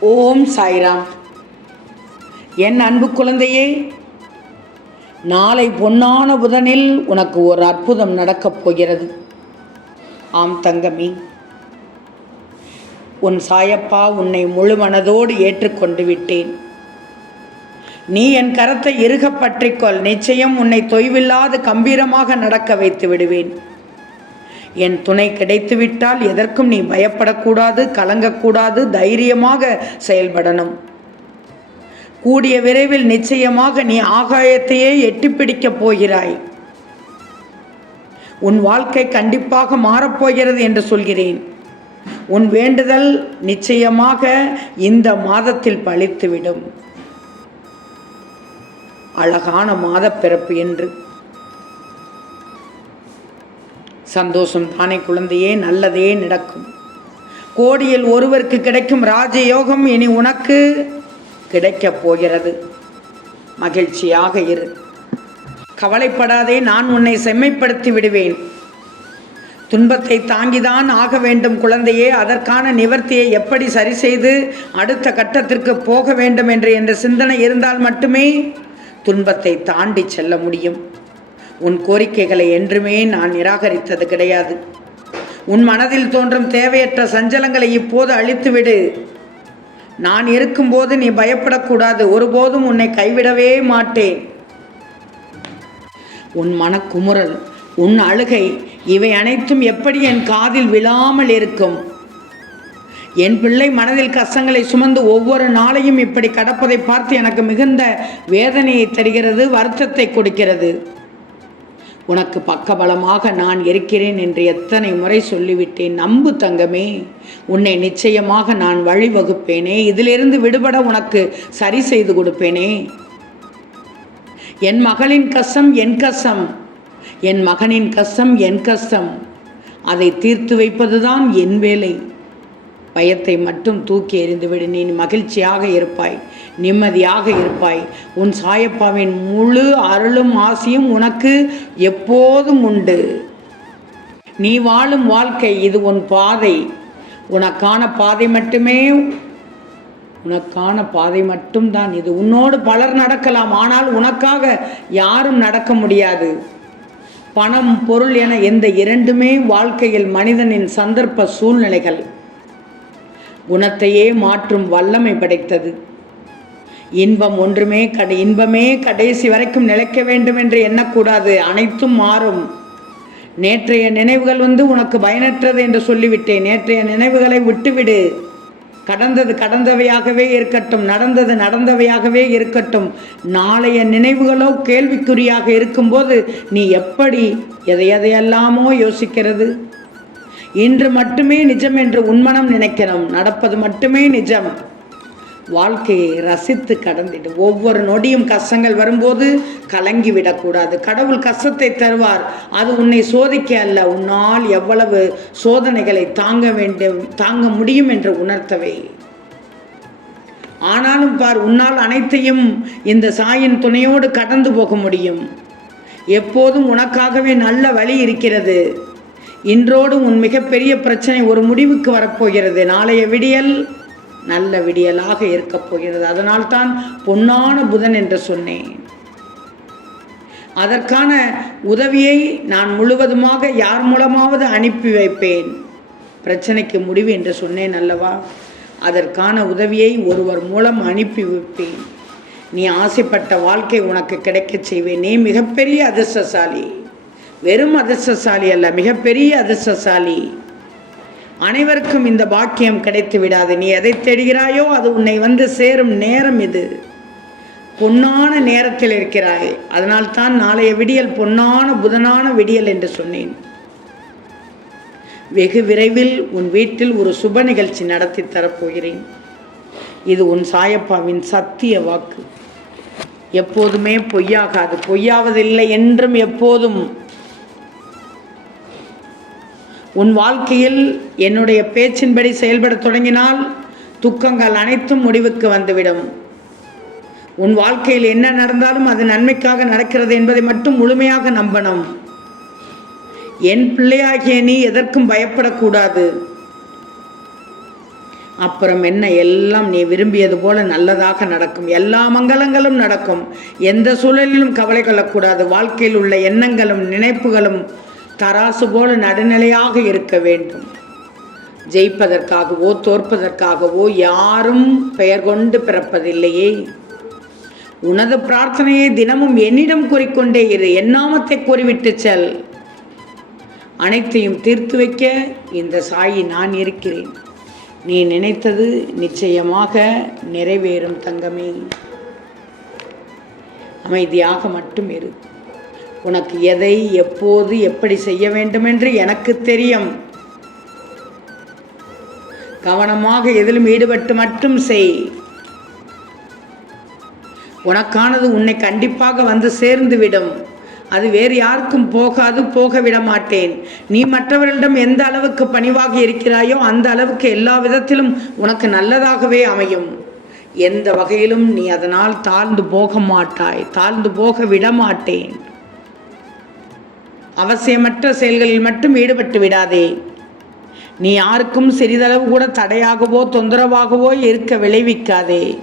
ஓம் சாய்ராம். என் அன்பு குழந்தையே நாளை பொன்னான புதனில் உனக்கு ஒரு அற்புதம் நடக்கப் போகிறது. ஆம் தங்கமி உன் சாயப்பா உன்னை முழு மனதோடு ஏற்றுக்கொண்டு விட்டேன். நீ என் கரத்தை இறுகப்பற்றிக்கொள் நிச்சயம் உன்னை தொய்வில்லாது கம்பீரமாக நடக்க வைத்து விடுவேன். என் துணை கிடைத்துவிட்டால் எதற்கும் நீ பயப்படக்கூடாது கலங்கக்கூடாது தைரியமாக செயல்படணும். கூடிய விரைவில் நிச்சயமாக நீ ஆகாயத்தையே எட்டி பிடிக்கப் போகிறாய். உன் வாழ்க்கை கண்டிப்பாக மாறப்போகிறது என்று சொல்கிறேன். உன் வேண்டுதல் நிச்சயமாக இந்த மாதத்தில் பழித்துவிடும். அழகான மாதப் பிறப்பு என்று. சந்தோஷம். தானே குழந்தையே நல்லதே நடக்கும். கோடியில் ஒருவருக்கு கிடைக்கும் ராஜயோகம் இனி உனக்கு கிடைக்கப் போகிறது. மகிழ்ச்சியாக இரு. கவலைப்படாதே நான் உன்னை செம்மைப்படுத்தி விடுவேன். துன்பத்தை தாங்கிதான் ஆக வேண்டும் குழந்தையே அதற்கான நிவர்த்தியை எப்படி சரி செய்து அடுத்த கட்டத்திற்கு போக வேண்டும் என்று என்ற சிந்தனை இருந்தால் மட்டுமே துன்பத்தை தாண்டி செல்ல முடியும். உன் கோரிக்கைகளை என்றுமே நான் நிராகரித்தது கிடையாது. உன் மனதில் தோன்றும் தேவையற்ற சஞ்சலங்களை இப்போது அழித்துவிடு. நான் இருக்கும்போது நீ பயப்படக்கூடாது. ஒருபோதும் உன்னை கைவிடவே மாட்டேன். உன் மனக்குமுறல் உன் அழுகை இவை அனைத்தும் எப்படி என் காதில் விழாமல் இருக்கும்? என் பிள்ளை மனதில் கஷ்டங்களை சுமந்து ஒவ்வொரு நாளையும் இப்படி கடப்பதை பார்த்து எனக்கு மிகுந்த வேதனையை தருகிறது வருத்தத்தை கொடுக்கிறது. உனக்கு பக்கபலமாக நான் இருக்கிறேன் என்று எத்தனை முறை சொல்லிவிட்டேன். நம்பு தங்கமே உன்னை நிச்சயமாக நான் வழிவகுப்பேனே இதிலிருந்து விடுபட உனக்கு சரி செய்து கொடுப்பேனே. என் மகளின் கசம் என் கசம் என் மகனின் கஷ்டம் என் கஷ்டம். அதை தீர்த்து வைப்பதுதான் என் வேலை. பயத்தை மட்டும் தூக்கி எறிந்துவிடு நீ மகிழ்ச்சியாக இருப்பாய். நிம்மதியாக இருப்பாய். உன் சாயப்பாவின் முழு அருளும் ஆசியும் உனக்கு எப்போதும் உண்டு. நீ வாழும் வாழ்க்கை இது உன் பாதை. உனக்கான பாதை மட்டுமே உனக்கான பாதை மட்டும்தான். இது உன்னோடு பலர் நடக்கலாம் ஆனால் உனக்காக யாரும் நடக்க முடியாது. பணம் பொருள் என எந்த இரண்டுமே வாழ்க்கையில் மனிதனின் சந்தர்ப்ப சூழ்நிலைகள். குணத்தையே மாற்றும் வல்லமை படைத்தது. இன்பம் ஒன்றுமே கடை இன்பமே கடைசி வரைக்கும் நிலைக்க வேண்டும் என்று எண்ணக்கூடாது. அனைத்தும் மாறும். நேற்றைய நினைவுகள் வந்து உனக்கு பயனற்றது என்று சொல்லிவிட்டேன். நேற்றைய நினைவுகளை விட்டுவிடு. கடந்தது கடந்தவையாகவே இருக்கட்டும். நடந்தது நடந்தவையாகவே இருக்கட்டும். நாளைய நினைவுகளோ கேள்விக்குறியாக இருக்கும்போது நீ எப்படி எதை எதையெல்லாமோ யோசிக்கிறது? இன்று மட்டுமே நிஜம் என்று உன்மனம் நினைக்கிறோம் நடப்பது மட்டுமே நிஜம். வாழ்க்கையை ரசித்து கடந்திடு. ஒவ்வொரு நொடியும் கஷ்டங்கள் வரும்போது கலங்கி விடக்கூடாது. கடவுள் கஷ்டத்தை தருவார். அது உன்னை சோதிக்க அல்ல. உன்னால் எவ்வளவு சோதனைகளை தாங்க வேண்டும் தாங்க முடியும் என்று உணர்த்தவே. ஆனாலும் பார் உன்னால் அனைத்தையும் இந்த சாயின் துணையோடு கடந்து போக முடியும். எப்போதும் உனக்காகவே நல்ல வழி இருக்கிறது. இன்றோடு உன் மிகப்பெரிய பிரச்சனை ஒரு முடிவுக்கு வரப்போகிறது. நாளைய விடியல் நல்ல விடியலாக இருக்கப் போகிறது. அதனால்தான் பொன்னான புதன் என்று சொன்னேன். அதற்கான உதவியை நான் முழுவதுமாக யார் மூலமாவது அனுப்பி வைப்பேன். பிரச்சனைக்கு முடிவு என்று சொன்னேன் அல்லவா? அதற்கான உதவியை ஒருவர் மூலம் அனுப்பி வைப்பேன். நீ ஆசைப்பட்ட வாழ்க்கை உனக்கு கிடைக்கச் செய்வேன். நீ மிகப்பெரிய அதிர்ஷ்டசாலி. வெறும் அதிர்ஷ்டசாலி அல்ல மிகப்பெரிய அதிர்ஷ்டசாலி. அனைவருக்கும் இந்த பாக்கியம் கிடைத்து விடாது நீ எதை தேடுகிறாயோ அது உன்னை வந்து சேரும் நேரம் இது. பொன்னான நேரத்தில் இருக்கிறாய். அதனால்தான் நாளைய விடியல் பொன்னான புதனான விடியல் என்று சொன்னேன். வெகு விரைவில் உன் வீட்டில் ஒரு சுப நிகழ்ச்சி நடத்தி தரப்போகிறேன். இது உன் சாயப்பாவின் சத்திய வாக்கு. எப்போதுமே பொய்யாகாது. பொய்யாவதில்லை என்றும் எப்போதும். உன் வாழ்க்கையில் என்னுடைய பேச்சின்படி செயல்படத் தொடங்கினால் துக்கங்கள் அனைத்தும் முடிவுக்கு வந்துவிடும். உன் வாழ்க்கையில் என்ன நடந்தாலும் அது நன்மைக்காக நடக்கிறது என்பதை மட்டும் முழுமையாக நம்பணும். என் பிள்ளையாகிய நீ எதற்கும் பயப்படக்கூடாது. அப்புறம் என்ன எல்லாம் நீ விரும்பியது போல நல்லதாக நடக்கும். எல்லா மங்களங்களும் நடக்கும். எந்த சூழலிலும் கவலை கொள்ளக்கூடாது. வாழ்க்கையில் உள்ள எண்ணங்களும் நினைப்புகளும் தராசு போல நடுநிலையாக இருக்க வேண்டும். ஜெயிப்பதற்காகவோ தோற்பதற்காகவோ யாரும் பெயர் கொண்டு பிறப்பதில்லையே. உனது பிரார்த்தனையை தினமும் என்னிடம் கூறிக்கொண்டே இரு. எண்ணாமத்தை கூறிவிட்டு செல். அனைத்தையும் தீர்த்து வைக்க இந்த சாயி நான் இருக்கிறேன். நீ நினைத்தது நிச்சயமாக நிறைவேறும் தங்கமே. அமைதியாக மட்டும் இரு. உனக்கு எதை எப்போது எப்படி செய்ய வேண்டுமென்று எனக்கு தெரியும். கவனமாக எதிலும் ஈடுபட்டு மட்டும் செய். உனக்கானது உன்னை கண்டிப்பாக வந்து சேர்ந்துவிடும். அது வேறு யாருக்கும் போகாது போக விட மாட்டேன் நீ மற்றவர்களிடம் எந்த அளவுக்கு பணிவாக இருக்கிறாயோ அந்த அளவுக்கு எல்லா விதத்திலும் உனக்கு நல்லதாகவே அமையும். எந்த வகையிலும் நீ அதனால் தாழ்ந்து போக மாட்டாய் தாழ்ந்து போக விட மாட்டேன் அவசியமற்ற செயல்களில் மட்டும் ஈடுபட்டு விடாதே. நீ யாருக்கும் சிறிதளவு கூட தடையாகவோ தொந்தரவாகவோ இருக்க விளைவிக்காதே.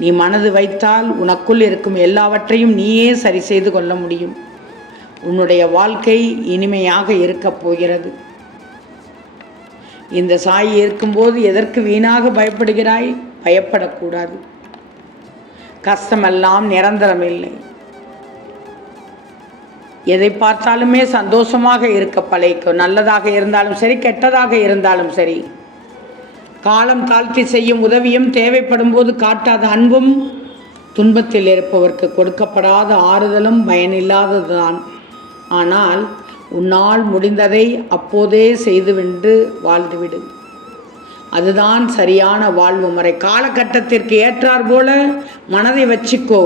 நீ மனது வைத்தால் உனக்குள் இருக்கும் எல்லாவற்றையும் நீயே சரி செய்து கொள்ள முடியும். உன்னுடைய வாழ்க்கை இனிமையாக இருக்கப் போகிறது. இந்த சாய் இருக்கும்போது எதற்கு வீணாக பயப்படுகிறாய்? பயப்படக்கூடாது. கஷ்டமெல்லாம் நிரந்தரமில்லை. எதை பார்த்தாலுமே சந்தோஷமாக இருக்க பழகிக்கும் நல்லதாக இருந்தாலும் சரி கெட்டதாக இருந்தாலும் சரி. காலம் தாழ்த்தி செய்யும் உதவியும் தேவைப்படும் போது காட்டாத அன்பும் துன்பத்தில் இருப்பவர்க்கு கொடுக்கப்படாத ஆறுதலும் பயனில்லாததுதான். ஆனால் உன்னால் முடிந்ததை அப்போதே செய்துவிட்டு வாழ்ந்துவிடு. அதுதான் சரியான வாழ்வு முறை. காலகட்டத்திற்கு ஏற்றார் போல மனதை வச்சுக்கோ.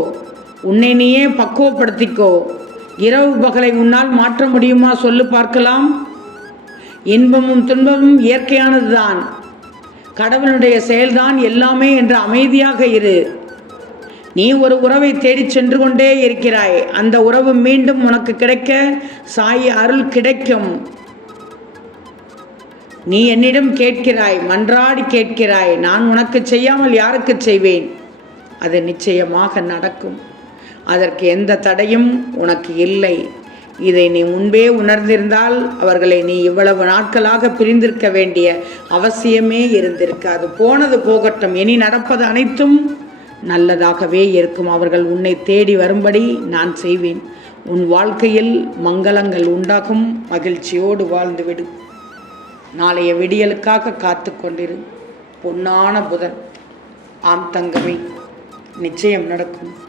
உன்னை நீயே பக்குவப்படுத்திக்கோ. இரவு பகலை உன்னால் மாற்ற முடியுமா சொல்லு பார்க்கலாம். இன்பமும் துன்பமும் இயற்கையானதுதான். கடவுளுடைய செயல்தான் எல்லாமே என்று அமைதியாக இரு. நீ ஒரு உறவை தேடிச் சென்று கொண்டே இருக்கிறாய். அந்த உறவு மீண்டும் உனக்கு கிடைக்க சாய் அருள் கிடைக்கும். நீ என்னிடம் கேட்கிறாய் மன்றாடி கேட்கிறாய். நான் உனக்கு செய்யாமல் யாருக்கு செய்வேன்? அது நிச்சயமாக நடக்கும். அதற்கு எந்த தடையும் உனக்கு இல்லை. இதை நீ முன்பே உணர்ந்திருந்தால் அவர்களை நீ இவ்வளவு நாட்களாக பிரிந்திருக்க வேண்டிய அவசியமே இருந்திருக்காது. போனது போகட்டும். இனி நடப்பது அனைத்தும் நல்லதாகவே இருக்கும். அவர்கள் உன்னை தேடி வரும்படி நான் செய்வேன். உன் வாழ்க்கையில் மங்களங்கள் உண்டாகும். மகிழ்ச்சியோடு வாழ்ந்துவிடு. நாளைய விடியலுக்காக காத்து கொண்டிரு. பொன்னான புதன். ஆம் தங்கமே. நிச்சயம் நடக்கும்.